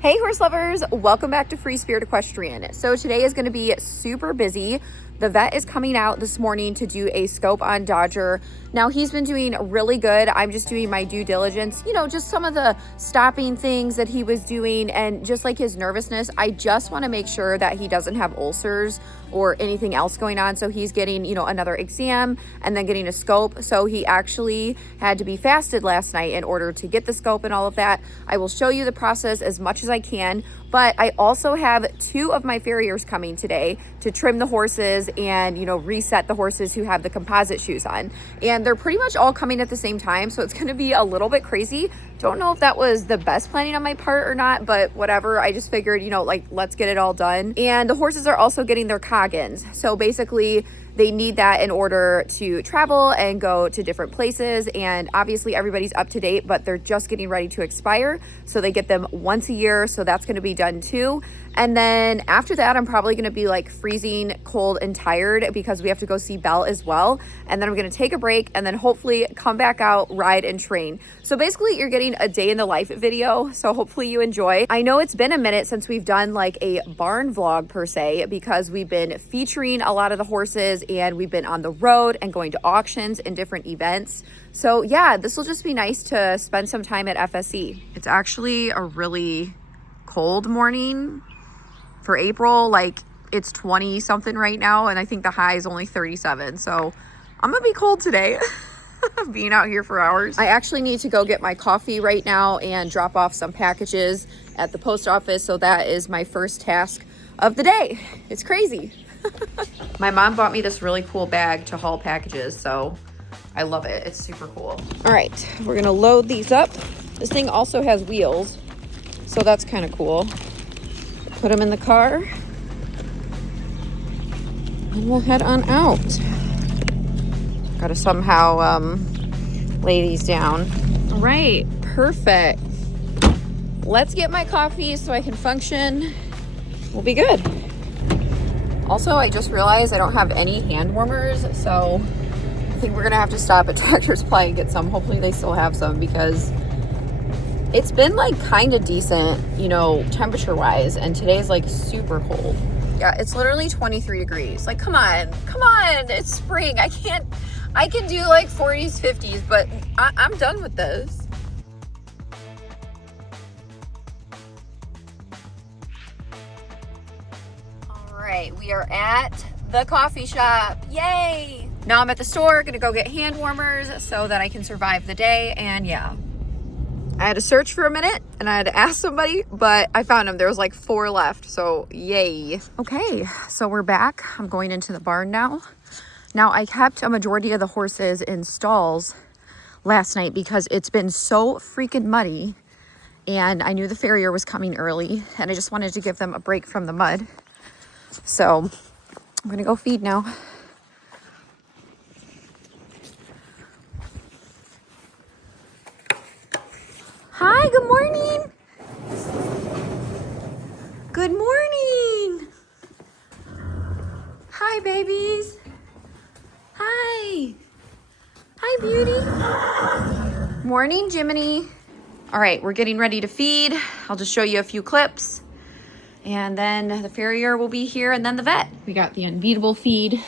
Hey horse lovers, welcome back to Free Spirit Equestrian. So today is going to be super busy. The vet is coming out this morning to do a scope on Dodger. Now he's been doing really good. I'm just doing my due diligence, just some of the stopping things that he was doing and just like his nervousness. I just want to make sure that he doesn't have ulcers or anything else going on. So he's getting, another exam and then getting a scope. So he actually had to be fasted last night in order to get the scope and all of that. I will show you the process as much as I can, but I also have 2 of my farriers coming today to trim the horses and, reset the horses who have the composite shoes on. And they're pretty much all coming at the same time. So it's going to be a little bit crazy. Don't know if that was the best planning on my part or not, but whatever. I just figured, let's get it all done. And the horses are also getting their coggins. So basically they need that in order to travel and go to different places. And obviously everybody's up to date, but they're just getting ready to expire. So they get them once a year. So that's going to be done too. And then after that, I'm probably going to be like freezing cold and tired because we have to go see Belle as well. And then I'm going to take a break and then hopefully come back out, ride and train. So basically you're getting a day in the life video. So hopefully you enjoy. I know it's been a minute since we've done like a barn vlog per se, because we've been featuring a lot of the horses and we've been on the road and going to auctions and different events. So yeah, this will just be nice to spend some time at FSE. It's actually a really cold morning for April. Like it's 20 something right now. And I think the high is only 37. So I'm gonna be cold today. Being out here for hours. I actually need to go get my coffee right now and drop off some packages at the post office. So that is my first task of the day. It's crazy. My mom bought me this really cool bag to haul packages. So I love it. It's super cool. All right, we're gonna load these up. This thing also has wheels. So that's kind of cool. Put them in the car and we'll head on out. Gotta somehow lay these down. All right, perfect. Let's get my coffee so I can function. We'll be good. Also, I just realized I don't have any hand warmers, so I think we're gonna have to stop at Tractor Supply and get some. Hopefully they still have some because it's been like kind of decent, temperature wise, and today's like super cold. Yeah, it's literally 23 degrees. Like, come on, it's spring. I can do like 40s, 50s, but I'm done with this. All right, we are at the coffee shop. Yay! Now I'm at the store, gonna go get hand warmers so that I can survive the day. And yeah, I had to search for a minute and I had to ask somebody, but I found them. There was like 4 left, so yay. Okay, so we're back. I'm going into the barn now. Now I kept a majority of the horses in stalls last night because it's been so freaking muddy and I knew the farrier was coming early and I just wanted to give them a break from the mud. So I'm gonna go feed now. Hi, good morning. Good morning. Hi, babies. Hi. Hi, beauty. Morning, Jiminy. All right, we're getting ready to feed. I'll just show you a few clips. And then the farrier will be here and then the vet. We got the unbeatable feed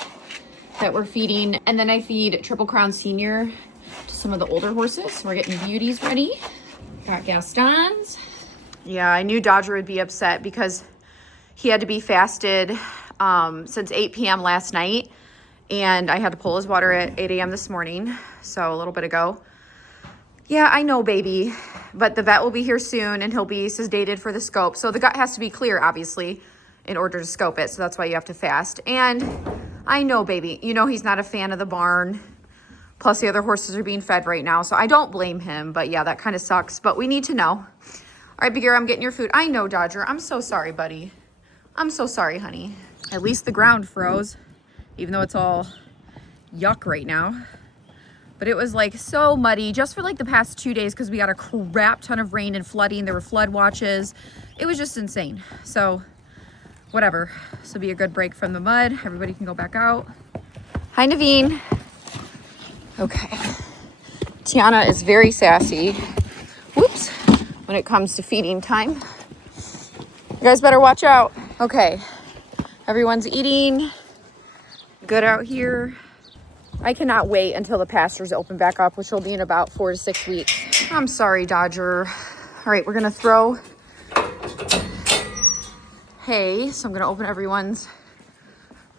that we're feeding. And then I feed Triple Crown Senior to some of the older horses. So we're getting beauties ready. Got Gaston's. Yeah, I knew Dodger would be upset because he had to be fasted since 8 p.m. last night. And I had to pull his water at 8 a.m. this morning. So a little bit ago. Yeah, I know, baby. But the vet will be here soon and he'll be sedated for the scope. So the gut has to be clear, obviously, in order to scope it. So that's why you have to fast. And I know, baby, he's not a fan of the barn. Plus the other horses are being fed right now. So I don't blame him. But yeah, that kind of sucks. But we need to know. All right, Big Girl, I'm getting your food. I know, Dodger. I'm so sorry, buddy. I'm so sorry, honey. At least the ground froze. Even though it's all yuck right now. But it was like so muddy just for like the past 2 days because we got a crap ton of rain and flooding. There were flood watches. It was just insane. So whatever. This will be a good break from the mud. Everybody can go back out. Hi, Naveen. Okay. Tiana is very sassy. Whoops. When it comes to feeding time. You guys better watch out. Okay, everyone's eating. Good out here. I cannot wait until the pastures open back up, which will be in about 4 to 6 weeks. I'm sorry, Dodger. All right, we're gonna throw hay. So I'm gonna open everyone's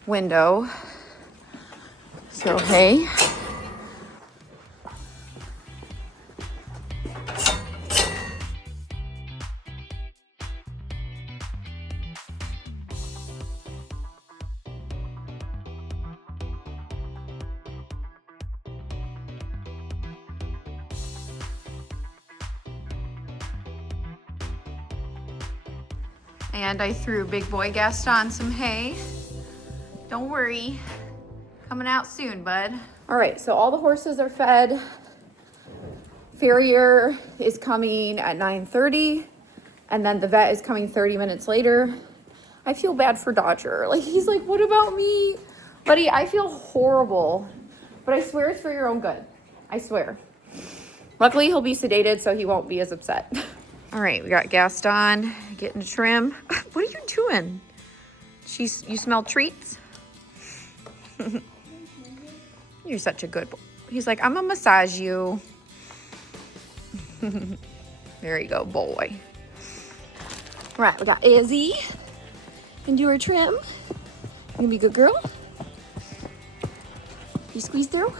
window. Throw hay. And I threw big boy Gaston some hay. Don't worry, coming out soon, bud. All right, so all the horses are fed. Farrier is coming at 9:30, and then the vet is coming 30 minutes later. I feel bad for Dodger. Like, he's like, what about me? Buddy, I feel horrible, but I swear it's for your own good. I swear. Luckily, he'll be sedated, so he won't be as upset. All right, we got Gaston getting to trim. What are you doing? You smell treats? You're such a good boy. He's like, I'm gonna massage you. There you go, boy. All right, we got Izzy. And do her trim. You gonna be a good girl? You squeeze through?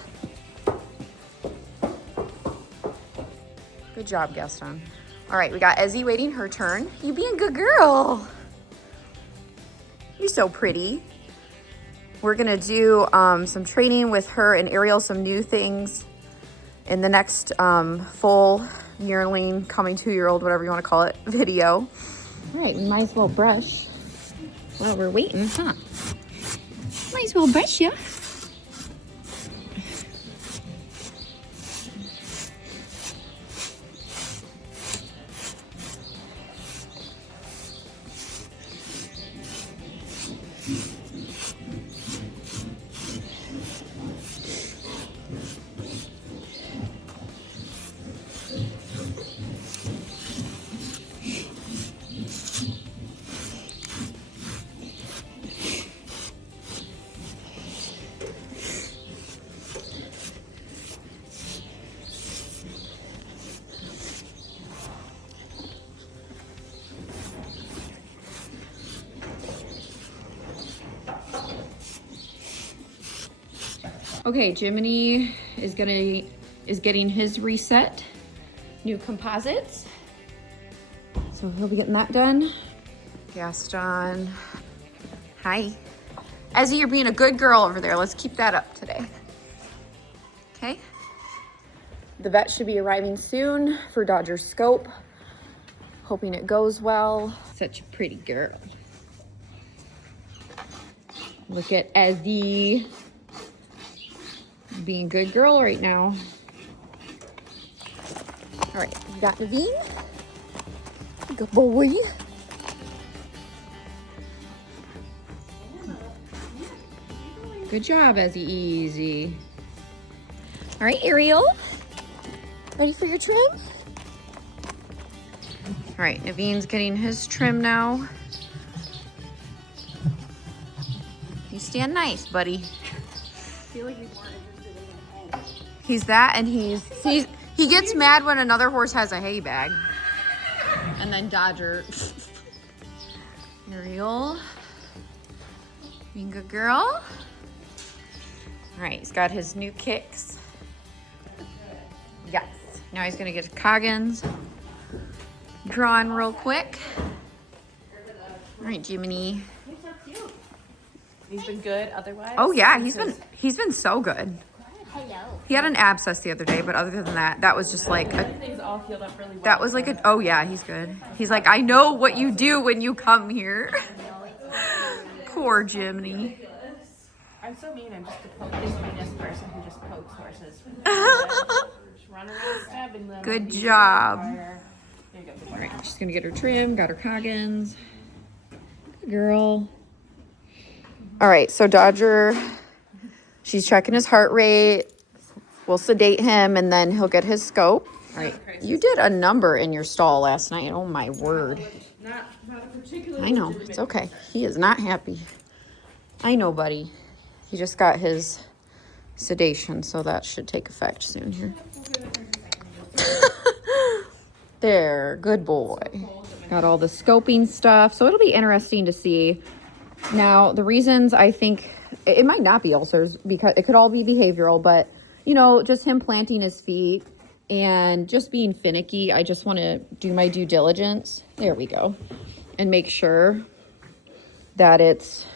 Good job, Gaston. All right, we got Ezzy waiting her turn. You being a good girl. You're so pretty. We're gonna do some training with her and Ariel, some new things in the next full yearling, coming 2-year-old, whatever you wanna call it, video. All right, we might as well brush while we're waiting, huh? Might as well brush ya. Okay, Jiminy is getting his reset, new composites. So he'll be getting that done. Gaston, hi. Ezzy, you're being a good girl over there. Let's keep that up today. Okay. The vet should be arriving soon for Dodger's scope. Hoping it goes well. Such a pretty girl. Look at Ezzy. Being a good girl right now. All right, we got Naveen. Good boy. Good job, Ezzy. Easy. All right, Ariel. Ready for your trim? All right, Naveen's getting his trim now. You stand nice, buddy. I feel like he's more interested in the hay. He's that, and he gets mad when another horse has a hay bag. And then Dodger. Ariel. Being a good girl. All right, he's got his new kicks. Yes. Now he's gonna get his Coggins drawn real quick. All right, Jiminy. He's so cute. He's been good otherwise? Oh yeah, he's been so good. Hello. He had an abscess the other day, but other than that, that was just like Everything's all healed up really well. that was like oh yeah, he's good. He's like, I know what you do when you come here. Poor Jiminy. I'm so mean. I'm just the meanest person who just pokes horses. Just run around stabbing them. Good job. There you go. All right, she's gonna get her trim, got her Coggins. Good girl. All right, so Dodger, she's checking his heart rate. We'll sedate him and then he'll get his scope. All right, you did a number in your stall last night. Oh my word. Not a particularly I know, legitimate it's okay. concern. He is not happy. I know, buddy. He just got his sedation, so that should take effect soon here. There, good boy. Got all the scoping stuff, so it'll be interesting to see. Now, the reasons I think it might not be ulcers, because it could all be behavioral, but you know, just him planting his feet and just being finicky. I just want to do my due diligence. There we go. And make sure that it's,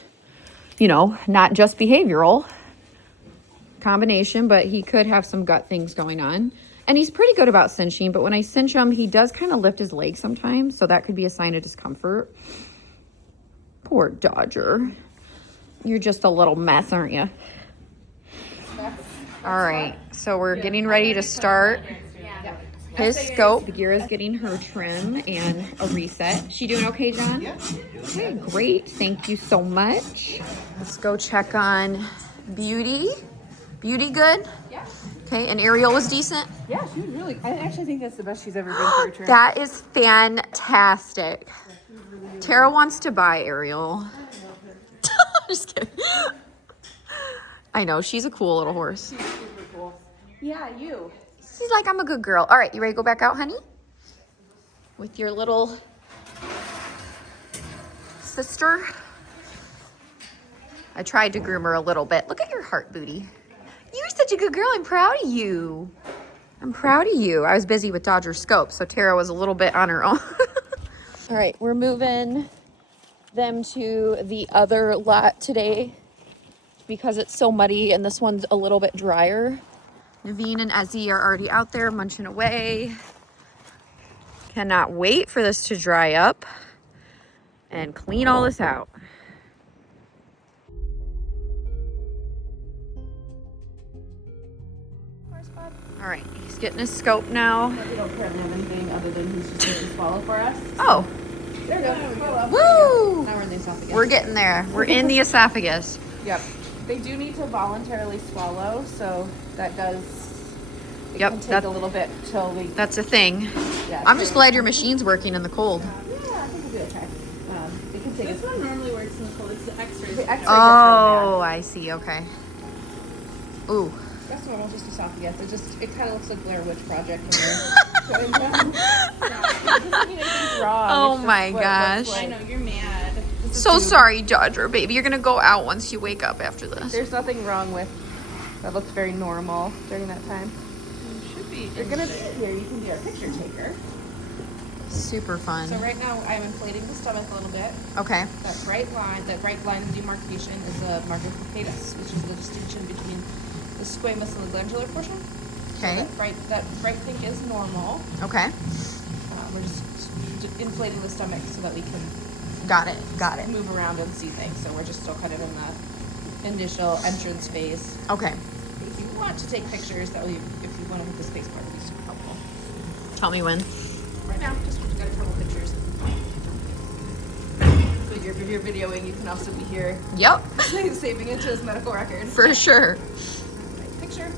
you know, not just behavioral combination, but he could have some gut things going on. And he's pretty good about cinching, but when I cinch him, he does kind of lift his leg sometimes, so that could be a sign of discomfort. Poor Dodger. You're just a little mess, aren't you? All right, so we're getting ready to start his scope. Bagheera's getting her trim and a reset. She doing okay, John? Yeah. Okay, great. Thank you so much. Let's go check on Beauty. Beauty good? Yeah. Okay, and Ariel was decent? Yeah, she was really. I actually think that's the best she's ever been for a trim. That is fantastic. Tara wants to buy Ariel. Just kidding. I know, she's a cool little horse. She's super cool. Yeah, you. She's like, I'm a good girl. All right, you ready to go back out, honey? With your little sister? I tried to groom her a little bit. Look at your heart, Booty. You're such a good girl. I'm proud of you. I'm proud of you. I was busy with Dodger Scope, so Tara was a little bit on her own. All right, we're moving them to the other lot today because it's so muddy and this one's a little bit drier. Naveen and Ezzy are already out there munching away. Cannot wait for this to dry up and clean all this out. All right, he's getting his scope now. We don't currently have anything other than he's just going to swallow for us. Oh, There we go. Swallow. woo! Now we're in the esophagus. We're getting there. We're in the esophagus. Yep. They do need to voluntarily swallow, so that does. It Yep, can take that- a little bit till we. That's a thing. Yeah, I'm just glad your machine's working in the cold. Yeah, I think we'll be okay. It can take. This one normally works in the cold. It's the X-rays. The X-ray Oh, I see. Okay. Ooh. That's normal, just esophagus. It kind of looks like Blair Witch Project when you're going down. It doesn't mean anything's wrong. Oh It's just my what it gosh. looks I like. know, you're mad. So sorry, Dodger, baby. You're gonna go out once you wake up after this. There's nothing wrong with. That looks very normal during that time. You should be. You're gonna be here. You can be our picture taker. Super fun. So right now, I'm inflating the stomach a little bit. Okay. That right line of demarcation is the margin patatus, which is the distinction between the squamous and the glandular portion. Okay. So that right thing is normal. Okay. We're just inflating the stomach so that we can Got it. Got it. move around and see things. So we're just still kind of in the initial entrance phase. Okay. If you want to take pictures, if you want to hit the space bar, it'll be super helpful. Tell me when. Right now, just got a couple pictures. So if you're videoing, you can also be here Yep. saving it to his medical record. For sure. Nice picture.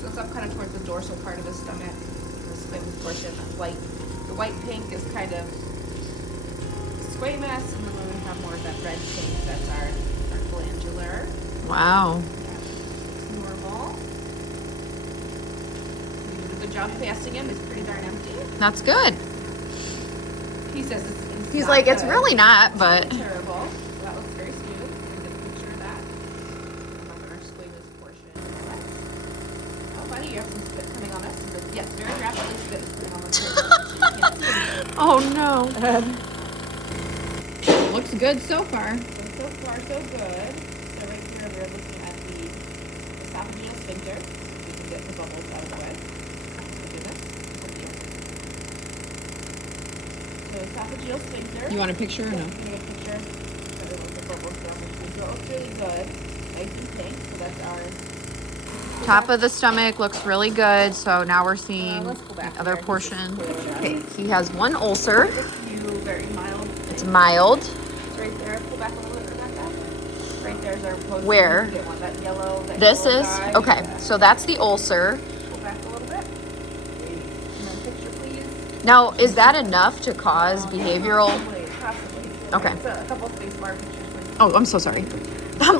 So it's up kind of towards the dorsal part of his stomach, the squamous portion. The white pink is kind of squamous, and then when we have more of that red pink, that's our glandular. Wow. It's normal. We did a good job fasting him. It's pretty darn empty. That's good. He says it's He's not like, it's good. really not, but Terrible. That looks very smooth. We're gonna get a picture of that. Up on our squamous portion. Oh, buddy, you have some spit coming on us. Yes, very rapidly spit is coming on us. oh no. Looks good so far. So far, so good. So right here, we're looking at the esophageal sphincter. We can get the bubbles out of the way. Let's do this. So esophageal sphincter. You want a picture or no? Give me a picture. Everyone's the bubbles down there. So it looks really good. Nice and pink. So that's ours. Top of the stomach looks really good. So now we're seeing Let's go back the other there. portion. Clear it up. Okay, he has one ulcer. A few very mild. It's mild. It's right there. Pull back a little bit. Right there's our post. Where? You can get one, that yellow. This yellow is guy. okay. Yeah. So that's the ulcer. Pull back a little bit. And then picture, please. Now, is that enough to cause behavioral? Possibly. Okay. It's a couple space bar pictures. Please. Oh, I'm so sorry.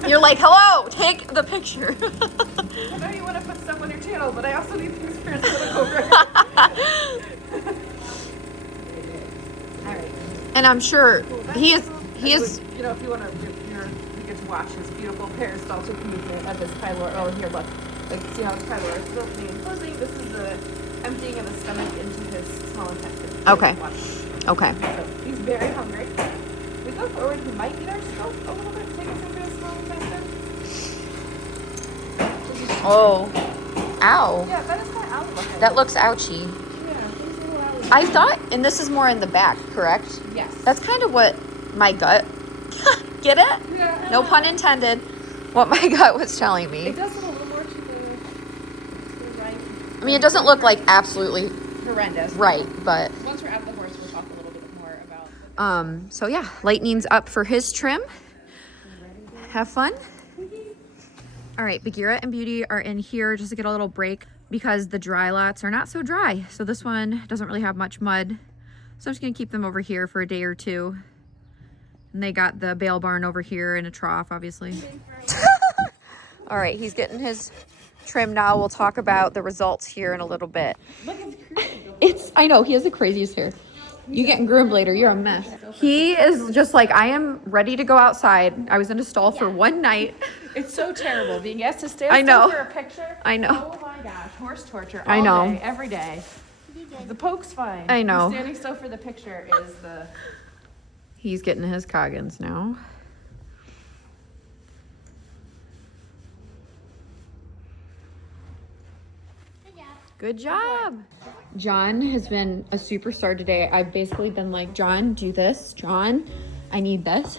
You're like, hello, take the picture. I know you want to put stuff on your channel, but I also need things for us to look over. All right. And I'm sure he is. You know, if you want to, you get to watch his beautiful peristaltic movement of his pylorus. Oh, here, look. Like, see how his pylorus is opening and closing? This is the emptying of the stomach into his small intestine. Okay. Watch. Okay. So he's very hungry. We go forward. He might eat our scope a little bit. Take us into his small intestine. Oh. Ow. Yeah, that is kind of out looking. That looks ouchy. Yeah, he's a little out. I thought, and this is more in the back, correct? Yes. That's kind of what my gut, get it? Yeah. No pun intended. What my gut was telling me. It does look a little more to the right. I mean, it doesn't look like absolutely Horrendous. right, but Once we're at the horse, we'll talk a little bit more about. so yeah, Lightning's up for his trim. Have fun. All right, Bagheera and Beauty are in here just to get a little break because the dry lots are not so dry. So this one doesn't really have much mud. So I'm just gonna keep them over here for a day or two. And they got the bale barn over here in a trough, obviously. All right, he's getting his trim now. We'll talk about the results here in a little bit. Look at the crazy. I know, he has the craziest hair. You getting groomed later, you're a mess. He is just like, I am ready to go outside. I was in a stall for one night. It's so terrible being asked to stand I know. still for a picture. I know. Oh my gosh, horse torture. I All know. day, every day. The poke's fine. I know. The standing still for the picture is the. He's getting his coggins now. Good job. John has been a superstar today. I've basically been like, John, do this. John, I need this.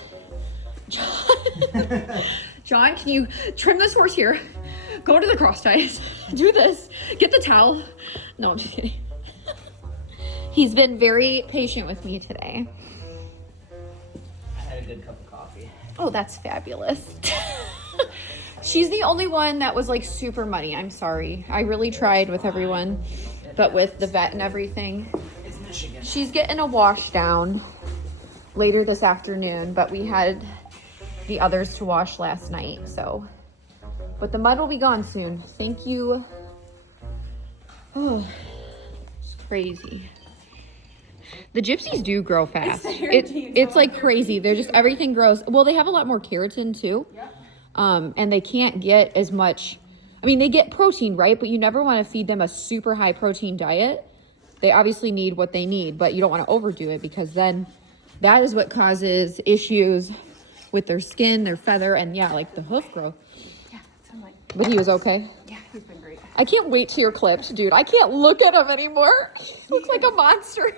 John, John, can you trim this horse here? Go to the cross ties. Do this. Get the towel. No, I'm just kidding. He's been very patient with me today. I had a good cup of coffee. Oh, that's fabulous. She's the only one that was like super muddy. I'm sorry. I really tried with everyone, but with the vet and everything. It's Michigan. She's getting a wash down later this afternoon, but we had the others to wash last night, so. But the mud will be gone soon. Thank you. Oh, it's crazy. The gypsies do grow fast. It's like crazy. They're just, everything grows. Well, they have a lot more keratin too. And they can't get as much, I mean, they get protein, right? But you never want to feed them a super high protein diet. They obviously need what they need, but you don't want to overdo it because then that is what causes issues with their skin, their feather, and yeah, like the hoof growth. Yeah, that's I'm like. But he was okay. Yeah, he's been great. I can't wait till you're clipped, dude. I can't look at him anymore. He looks like a monster.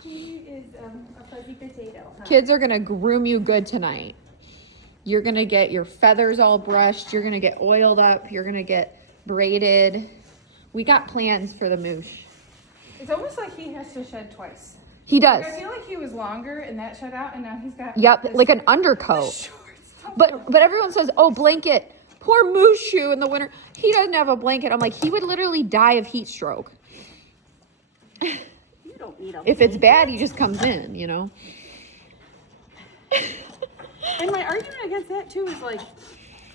He is a fuzzy potato. Huh? Kids are gonna groom you good tonight. You're gonna get your feathers all brushed. You're gonna get oiled up. You're gonna get braided. We got plans for the moosh. It's almost like he has to shed twice. He does. I feel like he was longer and that shed out, and now he's got. Yep, this like an undercoat. shorts. But everyone says, oh, blanket. Poor Mushu in the winter. He doesn't have a blanket. I'm like, he would literally die of heat stroke. You don't need a If it's bad, he just comes in, you know? And my argument against that too is like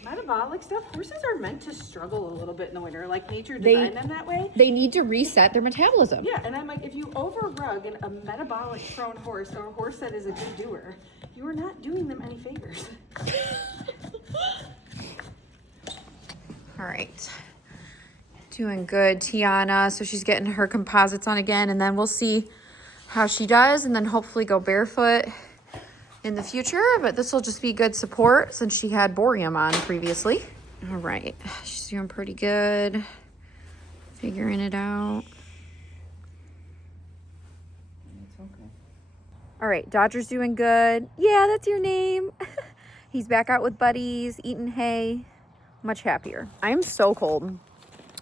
metabolic stuff. Horses are meant to struggle a little bit in the winter. Like nature designed them that way. They need to reset their metabolism. Yeah, and I'm like, if you over rug a metabolic prone horse or a horse that is a good doer, you are not doing them any favors. All right. Doing good, Tiana. So she's getting her composites on again, and then we'll see how she does, and then hopefully go barefoot in the future. But this will just be good support since she had borium on previously. All right. She's doing pretty good. Figuring it out. It's okay. All right. Dodger's doing good. Yeah, that's your name. He's back out with buddies, eating hay. Much happier. I am so cold.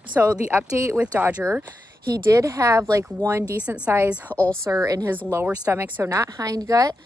So the update with Dodger, he did have like one decent size ulcer in his lower stomach, so not hind gut,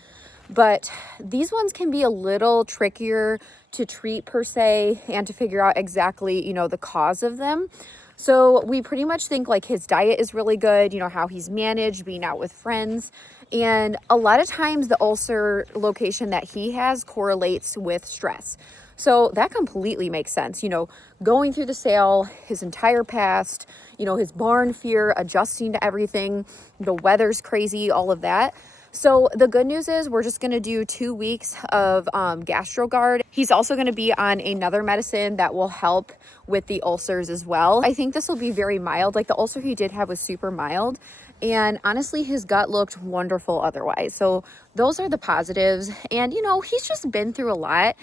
but these ones can be a little trickier to treat per se and to figure out exactly, you know, the cause of them. So we pretty much think like his diet is really good, you know, how he's managed, being out with friends. And a lot of times the ulcer location that he has correlates with stress. So that completely makes sense. You know, going through the sale, his entire past, you know, his barn fear, adjusting to everything, the weather's crazy, all of that. So the good news is we're just going to do 2 weeks of GastroGuard. He's also going to be on another medicine that will help with the ulcers as well. I think this will be very mild. Like the ulcer he did have was super mild. And honestly, his gut looked wonderful otherwise. So those are the positives. And, you know, he's just been through a lot.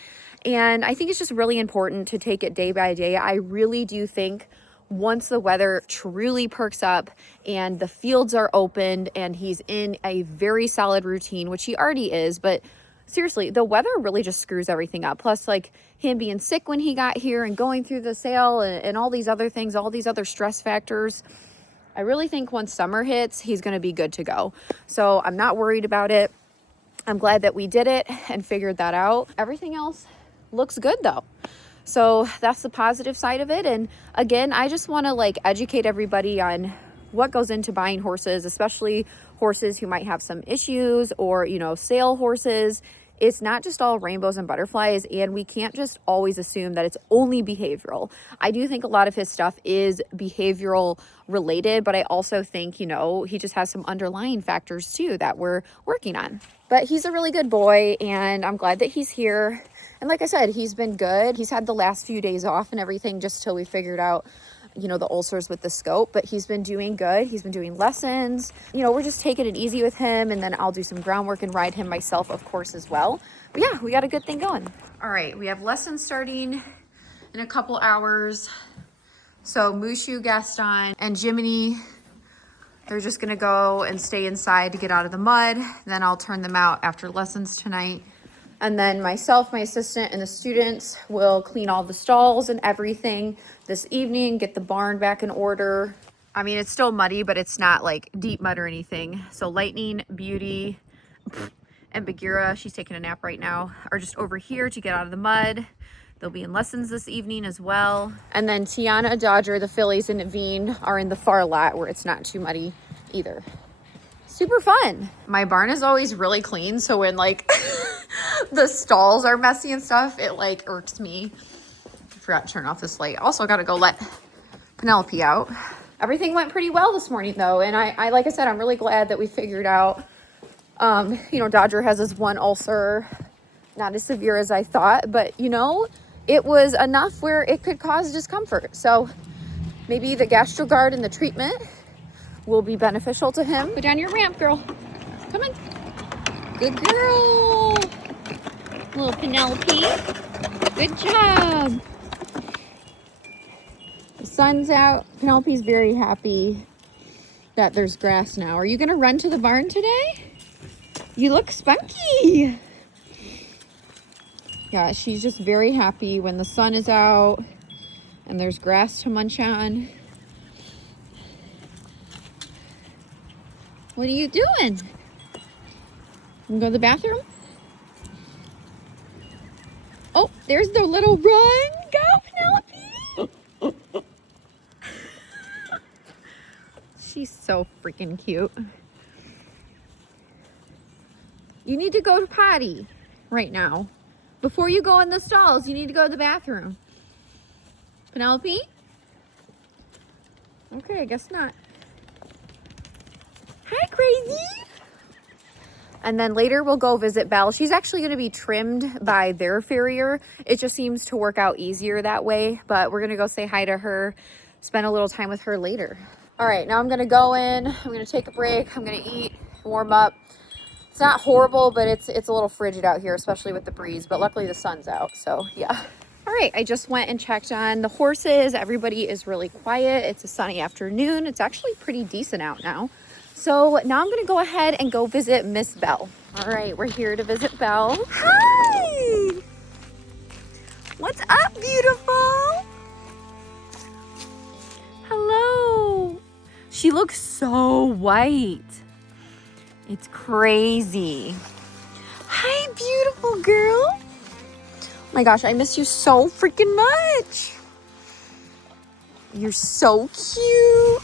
And I think it's just really important to take it day by day. I really do think once the weather truly perks up and the fields are opened and he's in a very solid routine, which he already is, but seriously, the weather really just screws everything up. Plus, like him being sick when he got here and going through the sale and all these other things, all these other stress factors. I really think once summer hits, he's going to be good to go. So I'm not worried about it. I'm glad that we did it and figured that out. Everything else looks good though. So that's the positive side of it. And again, I just want to like educate everybody on what goes into buying horses, especially horses who might have some issues or, you know, sale horses. It's not just all rainbows and butterflies, and we can't just always assume that it's only behavioral. I do think a lot of his stuff is behavioral related, but I also think, you know, he just has some underlying factors too that we're working on. But he's a really good boy, and I'm glad that he's here. And like I said, he's been good. He's had the last few days off and everything just till we figured out, you know, the ulcers with the scope, but he's been doing good. He's been doing lessons. You know, we're just taking it easy with him, and then I'll do some groundwork and ride him myself, of course, as well. But yeah, we got a good thing going. All right, we have lessons starting in a couple hours. So Mushu, Gaston, and Jiminy, they're just gonna go and stay inside to get out of the mud. Then I'll turn them out after lessons tonight. And then myself, my assistant, and the students will clean all the stalls and everything this evening, get the barn back in order. I mean, it's still muddy, but it's not like deep mud or anything. So Lightning, Beauty, and Bagheera, she's taking a nap right now, are just over here to get out of the mud. They'll be in lessons this evening as well. And then Tiana, Dodger, the fillies, and Naveen are in the far lot where it's not too muddy either. Super fun. My barn is always really clean, so when like the stalls are messy and stuff, it like irks me. I forgot to turn off this light. Also gotta go let Penelope out. Everything went pretty well this morning though, and I like I said, I'm really glad that we figured out, you know, Dodger has this one ulcer, not as severe as I thought, but you know, it was enough where it could cause discomfort. So maybe the GastroGuard and the treatment will be beneficial to him. Go down your ramp, girl. Come on. Good girl. Little Penelope. Good job. The sun's out. Penelope's very happy that there's grass now. Are you going to run to the barn today? You look spunky. Yeah, she's just very happy when the sun is out and there's grass to munch on. What are you doing? You go to the bathroom? Oh, there's the little run. Go, Penelope. She's so freaking cute. You need to go to potty right now. Before you go in the stalls, you need to go to the bathroom. Penelope? Okay, I guess not. Hi, Crazy. And then later we'll go visit Belle. She's actually going to be trimmed by their farrier. It just seems to work out easier that way, but we're going to go say hi to her, spend a little time with her later. All right, now I'm going to go in. I'm going to take a break. I'm going to eat, warm up. It's not horrible, but it's a little frigid out here, especially with the breeze, but luckily the sun's out, so yeah. All right, I just went and checked on the horses. Everybody is really quiet. It's a sunny afternoon. It's actually pretty decent out now. So now I'm going to go ahead and go visit Miss Belle. All right, we're here to visit Belle. Hi! What's up, beautiful? Hello. She looks so white. It's crazy. Hi, beautiful girl. Oh my gosh, I miss you so freaking much. You're so cute.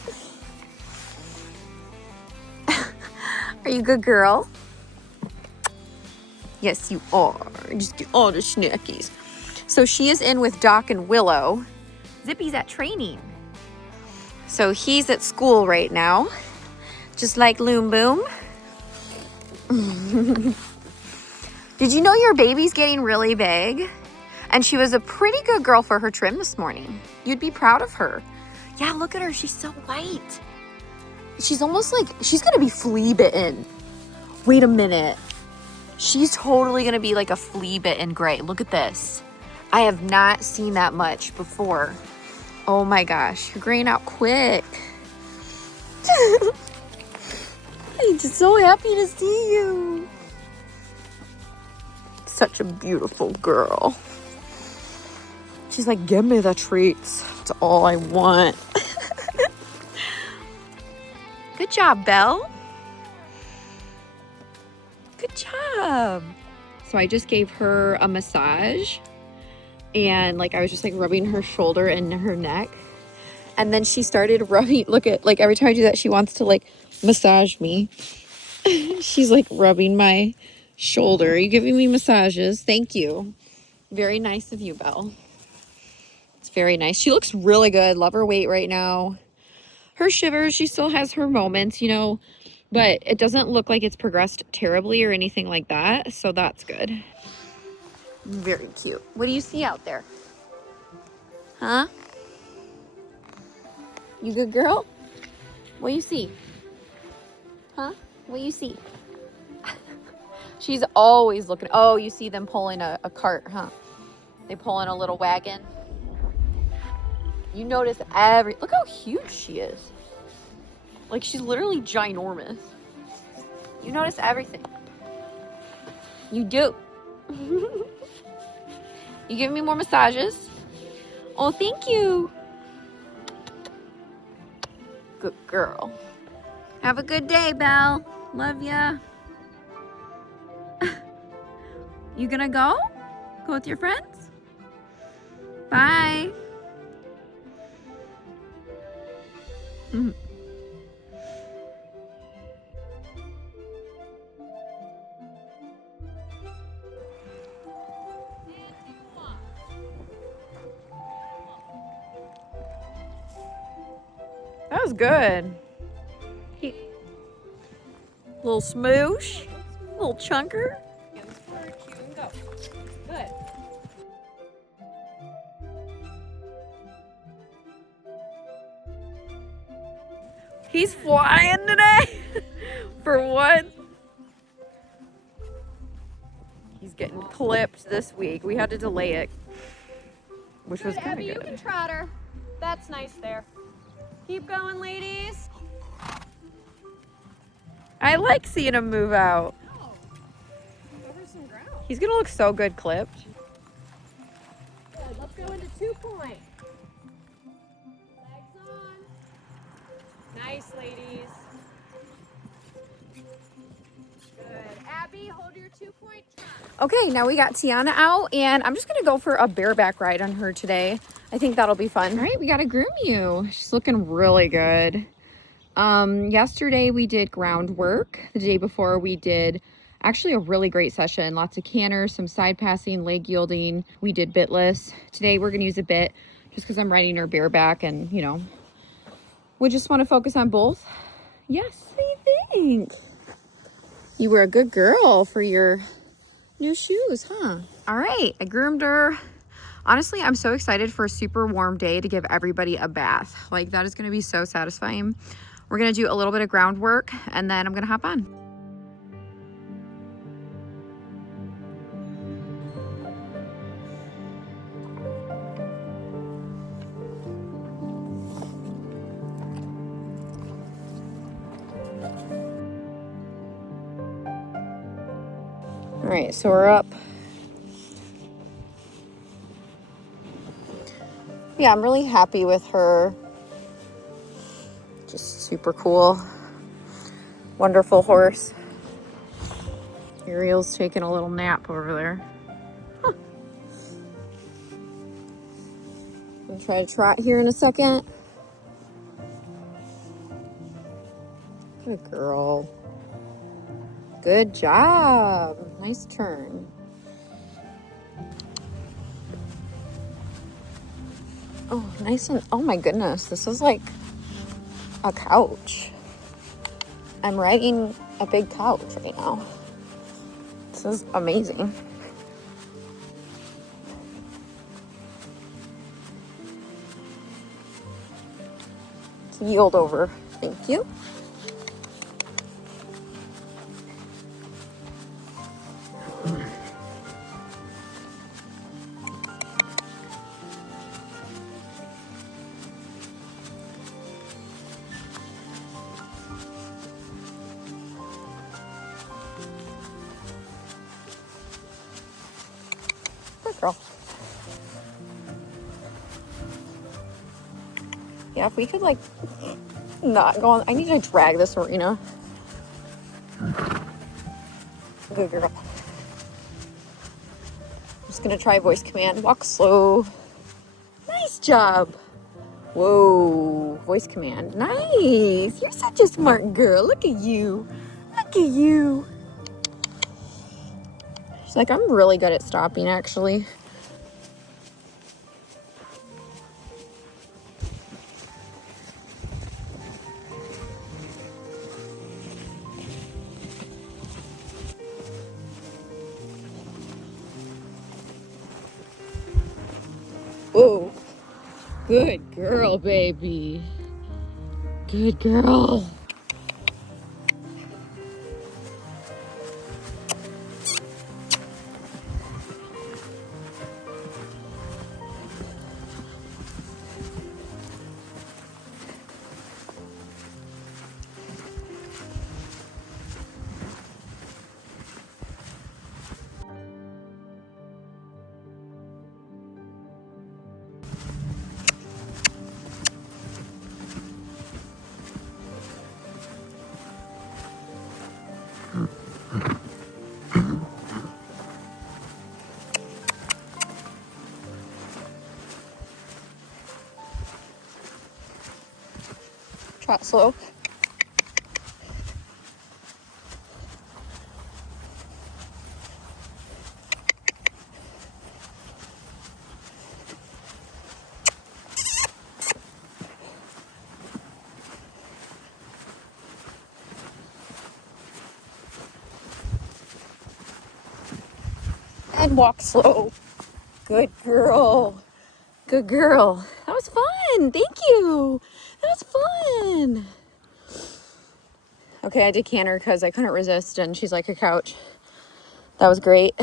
Are you a good girl? Yes, you are. Just get all the snackies. So she is in with Doc and Willow. Zippy's at training. So he's at school right now, just like Loom Boom. Did you know your baby's getting really big? And she was a pretty good girl for her trim this morning. You'd be proud of her. Yeah, look at her. She's so white. She's almost like, she's gonna be flea bitten. Wait a minute. She's totally gonna be like a flea bitten gray. Look at this. I have not seen that much before. Oh my gosh, you're graying out quick. I'm just so happy to see you. Such a beautiful girl. She's like, give me the treats. That's all I want. Good job, Belle. Good job. So I just gave her a massage. And like I was just like rubbing her shoulder and her neck. And then she started rubbing, look at, like every time I do that, she wants to like massage me. She's like rubbing my shoulder. Are you giving me massages? Thank you. Very nice of you, Belle. It's very nice. She looks really good. Love her weight right now. Her shivers, she still has her moments, you know, but it doesn't look like it's progressed terribly or anything like that. So that's good. Very cute. What do you see out there? Huh? You good girl? What do you see? Huh? What do you see? She's always looking. Oh, you see them pulling a cart, huh? They pull in a little wagon. You notice look how huge she is. Like she's literally ginormous. You notice everything. You do. You give me more massages? Oh, thank you. Good girl. Have a good day, Belle. Love ya. You gonna go? Go with your friends? Bye. Mm. That was good. Little smoosh, little chunker. Good. He's flying today. For what? He's getting clipped this week. We had to delay it, which was kind of Abby, you good. can trot her. That's nice there. Keep going, ladies. I like seeing him move out. Oh, over some ground. He's gonna look so good clipped. Good. Let's go into 2-point. Legs on. Nice, ladies. Good. Abby, hold your 2-point trot. Okay, now we got Tiana out, and I'm just gonna go for a bareback ride on her today. I think that'll be fun. All right, we gotta groom you. She's looking really good. Yesterday we did groundwork. The day before we did actually a really great session. Lots of canners, some side passing, leg yielding. We did bitless. Today we're gonna use a bit just because I'm riding her bareback, and you know, we just want to focus on both. Yes, what do you think? You were a good girl for your new shoes, huh? All right, I groomed her. Honestly, I'm so excited for a super warm day to give everybody a bath. Like, that is gonna be so satisfying. We're gonna do a little bit of groundwork, and then I'm gonna hop on. All right, so we're up. Yeah, I'm really happy with her. Just super cool. Wonderful horse. Ariel's taking a little nap over there. Huh. I'm gonna try to trot here in a second. Good girl. Good job. Nice turn. Oh, nice and, oh my goodness, this is like a couch. I'm riding a big couch right now. This is amazing. Yield over. Thank you. Good girl. Yeah, if we could like not go on, I need to drag this arena. Good girl. I'm just gonna try voice command. Walk slow. Nice job. Whoa, voice command. Nice. You're such a smart girl. Look at you. Look at you. She's like, I'm really good at stopping, actually. Whoa. Good girl, baby. Good girl. Trot slow. And walk slow. Good girl. Good girl. That was fun. Thank you. That was fun. Okay, I decant her because I couldn't resist and she's like a couch. That was great.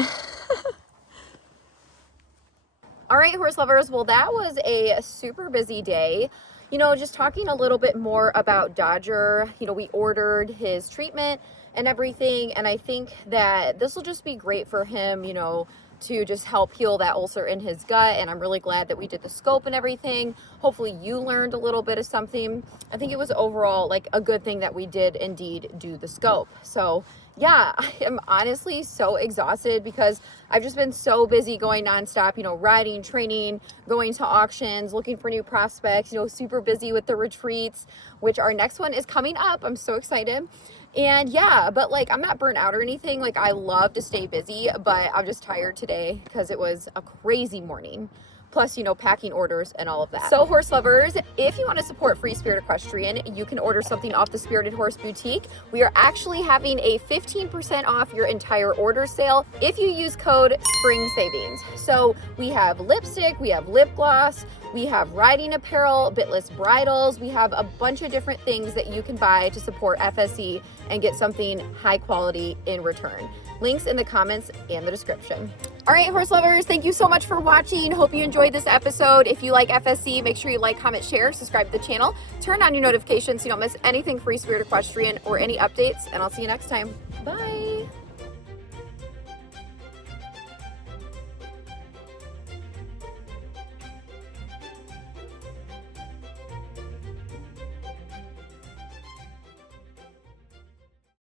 All right, horse lovers. Well, that was a super busy day. You know, just talking a little bit more about Dodger. You know, we ordered his treatment and everything. And I think that this will just be great for him, you know, to just help heal that ulcer in his gut. And I'm really glad that we did the scope and everything. Hopefully you learned a little bit of something. I think it was overall like a good thing that we did indeed do the scope. So yeah, I am honestly so exhausted because I've just been so busy going nonstop, you know, riding, training, going to auctions, looking for new prospects, you know, super busy with the retreats, which our next one is coming up. I'm so excited. And yeah, but like, I'm not burnt out or anything. Like, I love to stay busy, but I'm just tired today because it was a crazy morning. Plus, you know, packing orders and all of that. So horse lovers, if you want to support Free Spirit Equestrian, you can order something off the Spirited Horse Boutique. We are actually having a 15% off your entire order sale if you use code Spring Savings. So we have lipstick, we have lip gloss, we have riding apparel, bitless bridles. We have a bunch of different things that you can buy to support FSE and get something high quality in return. Links in the comments and the description. All right, horse lovers, thank you so much for watching. Hope you enjoyed this episode. If you like FSC, make sure you like, comment, share, subscribe to the channel, turn on your notifications so you don't miss anything Free Spirit Equestrian or any updates, and I'll see you next time. Bye.